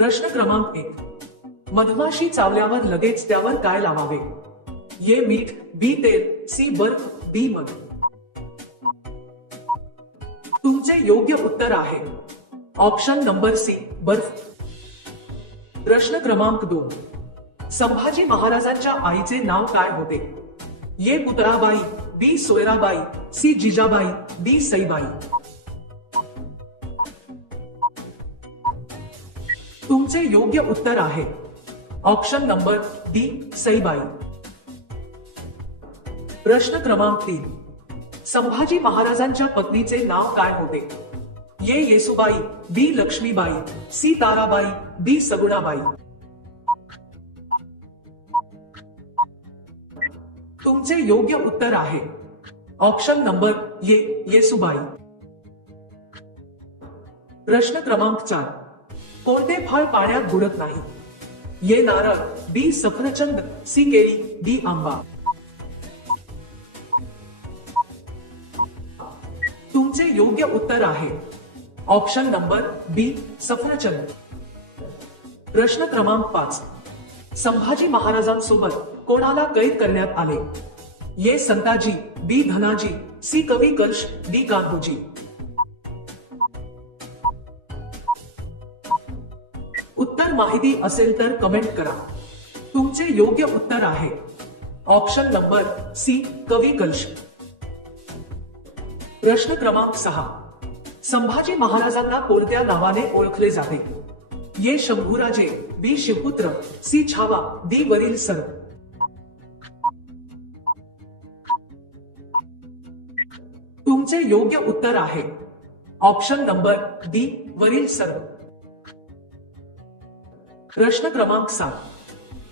प्रश्न क्रमांक 1, मधमाशी चावल्यावर लगेच त्यावर काय लावावे? ए मीठ, बी तेल, सी बर्फ, डी मध. तुमचे योग्य उत्तर आहे ऑप्शन नंबर सी बर्फ. प्रश्न क्रमांक 2, संभाजी महाराजांच्या आईचे नाव काय होते? ए पुतळाबाई, बी सोयराबाई, सी जिजाबाई, डी सईबाई. तुमचे योग्य उत्तर आहे ऑप्शन नंबर डी सईबाई. प्रश्न क्रमांक 3, संभाजी महाराजांच्या पत्नीचे नाव काय होते? ए येसुबाई, बी लक्ष्मीबाई, सी ताराबाई, डी सगुणाबाई. तुमचे योग्य उत्तर आहे ऑप्शन नंबर ए येसुबाई. प्रश्न क्रमांक 4, कोणते फळ पाण्यात बुडत नाही? ए नारळ, बी सफरचंद, सी केळी, डी आंबा. तुमचे योग्य उत्तर आहे ऑप्शन नंबर बी सफरचंद. प्रश्न क्रमांक 5, संभाजी महाराजांसोबत कोणाला कैद करण्यात आले? ए संताजी, बी धनाजी, सी कवी कलश, डी कान्होजी. उत्तर माहिती असेल तर कमेंट करा. तुमचे योग्य उत्तर आहे ऑप्शन नंबर सी कवी कलश. प्रश्न क्रमांक 6, संभाजी महाराजांना कोणत्या नावाने ओळखले जाते? ए शंभूराजे, बी शिवपुत्र, सी छावा, डी वरील सर. तुमचे योग्य उत्तर आहे ऑप्शन नंबर डी वरील सर. प्रश्न क्रमांक 7,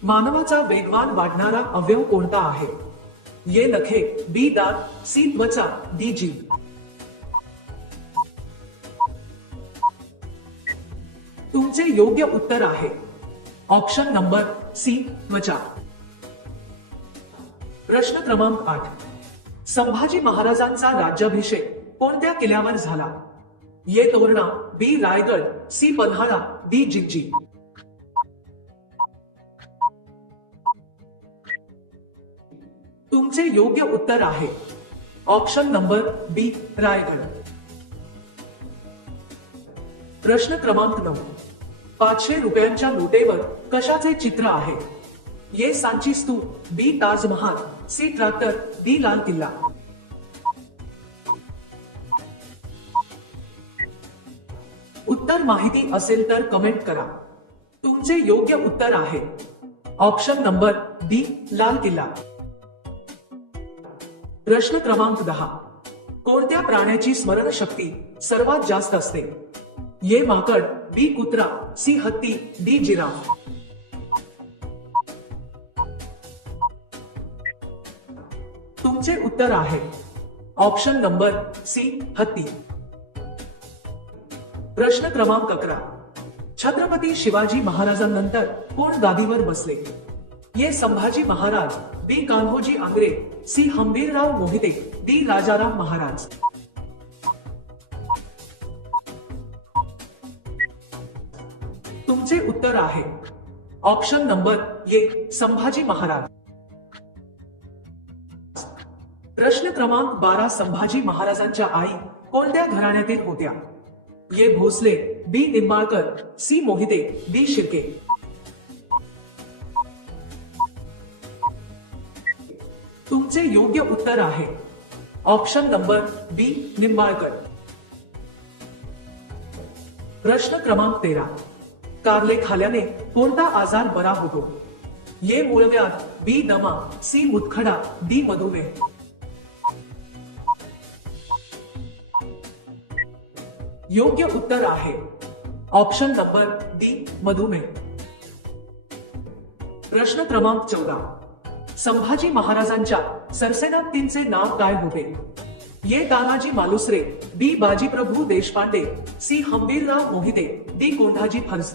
मानवाचा वेगवान वाढणारा अवयव कोणता आहे? ए नखे, बी दात, सी त्वचा, डी जीभ. तुमचे योग्य उत्तर आहे ऑप्शन नंबर सी त्वचा. प्रश्न क्रमांक 8, संभाजी महाराजांचा राज्याभिषेक कोणत्या किल्ल्यावर झाला? ए तोरणा, बी रायगड, सी पन्हाळा, डी जिंजी. तुमचे योग्य उत्तर आहे ऑप्शन नंबर बी रायगड. प्रश्न क्रमांक 9, 500 रुपयांच्या नोटेवर कशाचे चित्र आहे? ए सांची स्तूप, बी ताजमहाल, सी ट्रॅक्टर, डी लाल किल्ला. उत्तर माहिती असेल तर कमेंट करा. तुमचे योग्य उत्तर आहे ऑप्शन नंबर डी लाल किल्ला. प्रश्न क्रमांक 10, कोणत्या प्राण्याची स्मरणशक्ती सर्वात जास्त असते? ए माकड, बी कुत्रा, सी हत्ती, डी जिराफ. तुमचे उत्तर आहे ऑप्शन नंबर सी हत्ती. प्रश्न क्रमांक 11, छत्रपती शिवाजी महाराजांनंतर कोण गादीवर बसले? ए संभाजी महाराज, बी कान्होजी आंग्रे, सी हंबीरराव मोहिते, डी राजाराम महाराज. तुमचे उत्तर आहे option number A Sambhaji Maharaj. प्रश्न क्रमांक 12, संभाजी महाराजांच्या आई कोणत्या घराण्यातील होत्या? ए भोसले, बी निंबाळकर, सी मोहिते, डी शिर्के. तुमचे योग्य उत्तर आहे ऑप्शन नंबर बी निंबाळकर. प्रश्न क्रमांक 13, कारले खाल्याने कोणता आजार बरा होतो? ए मूळव्याध, बी दमा, सी मुतखडा, डी मधुमेह. योग्य उत्तर आहे ऑप्शन नंबर डी मधुमेह. प्रश्न क्रमांक 14, संभाजी महाराजांच्या सरसेनापतींचे नाव काय होते? ए तानाजी मालुसरे, बी बाजीप्रभू देशपांडे, सी हंबीरराव मोहिते, डी कोंढाजी फर्ज.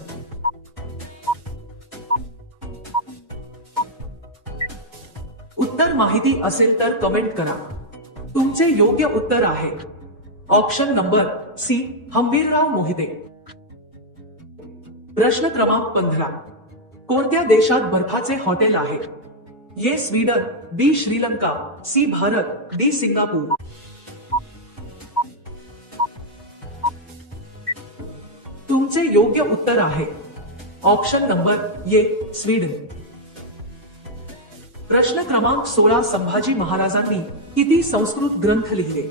उत्तर माहिती असेल तर कमेंट करा. तुमचे योग्य उत्तर आहे option number C Hambirrao Mohite. प्रश्न क्रमांक 15. कोणत्या देशात बर्फाचे हॉटेल आहे? A Sweden, B Sri Lanka, C Bharat, D Singapore. तुमचे योग्य उत्तर आहे ऑप्शन नंबर ए स्वीडन. प्रश्न क्रमांक 16. संभाजी महाराजांनी किती संस्कृत ग्रंथ लिहिले?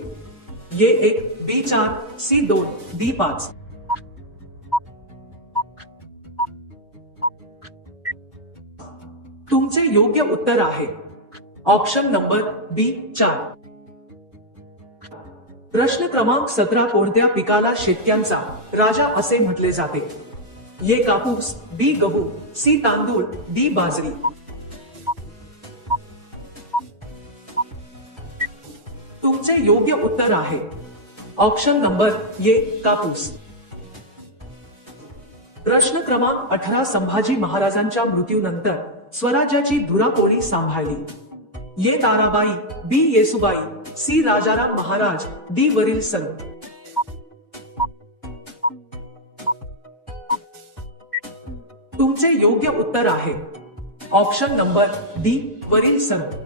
ए 1, बी 4, सी 2, डी 5. तुमचे योग्य उत्तर आहे ऑप्शन नंबर बी 4. प्रश्न क्रमांक 17. कोणत्या पिकाला शेतक्यांचा राजा असे म्हटले जाते? ए कापूस, बी गहू, सी तांदूळ, डी बाजरी. तुमचे योग्य उत्तर आहे ऑप्शन नंबर ए कापूस. प्रश्न क्रमांक 18. संभाजी महाराजांच्या मृत्यूनंतर स्वराज्याची धुरा कोणी सांभाळली? ए ताराबाई, बी येसुबाई, सी राजाराम महाराज, डी वरील सर्व. तुमचे योग्य उत्तर आहे ऑप्शन नंबर डी वरील सर्व.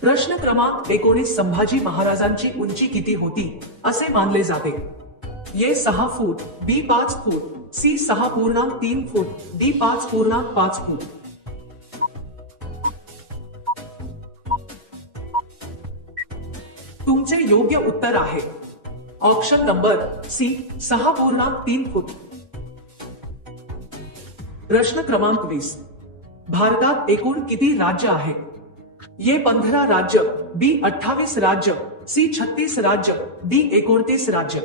प्रश्न क्रमांक 19. संभाजी महाराजांची उंची किती होती असे मानले जाते? ए 6 फूट, बी 5 फूट, सी 6.3 फूट, डी 5.5 फूट. तुमचे योग्य उत्तर आहे ऑप्शन नंबर सी 6.3 फूट. प्रश्न क्रमांक 20. भारतात एकूण किती राज्य आहेत? ए 15 राज्य, बी 28 राज्य, सी 36 राज्य, डी 29 राज्य.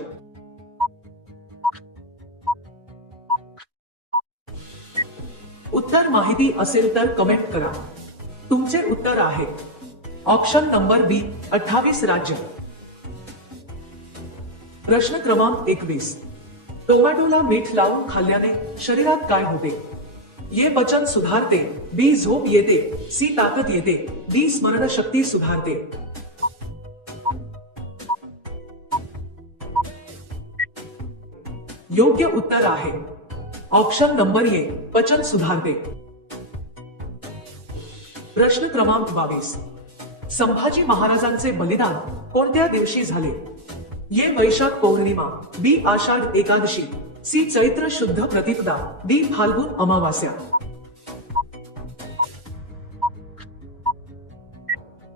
उत्तर माहिती असेल तर कमेंट करा. तुमचे उत्तर आहे ऑप्शन नंबर बी 28 राज्य. प्रश्न क्रमांक 21. टोमॅटोला मीठ लावून खाल्ल्याने शरीरात काय होते? ए पचन सुधारते, बी झोप येते, सी ताकद येते, डी स्मरणशक्ती सुधारते. योग्य उत्तर आहे ऑप्शन नंबर ए पचन सुधारते. प्रश्न क्रमांक 22. संभाजी महाराजांचे बलिदान कोणत्या दिवशी झाले? ए वैशाख पौर्णिमा, बी आषाढ एकादशी, सी चैत्र शुद्ध प्रतिपदा, डी फाल्गुन अमावास्या.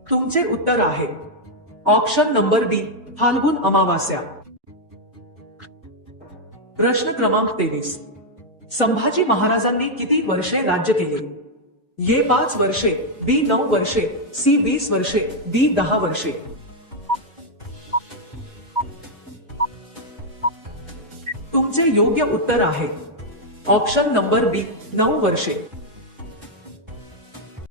तुमचे उत्तर आहे ऑप्शन नंबर डी फाल्गुन अमावास्या. प्रश्न क्रमांक 23. संभाजी महाराजांनी किती वर्षे राज्य केले? ए 5 वर्षे, बी 9 वर्षे, सी 20 वर्षे, डी 10 वर्षे. तुमचे योग्य उत्तर आहे ऑप्शन नंबर बी 9 वर्षे.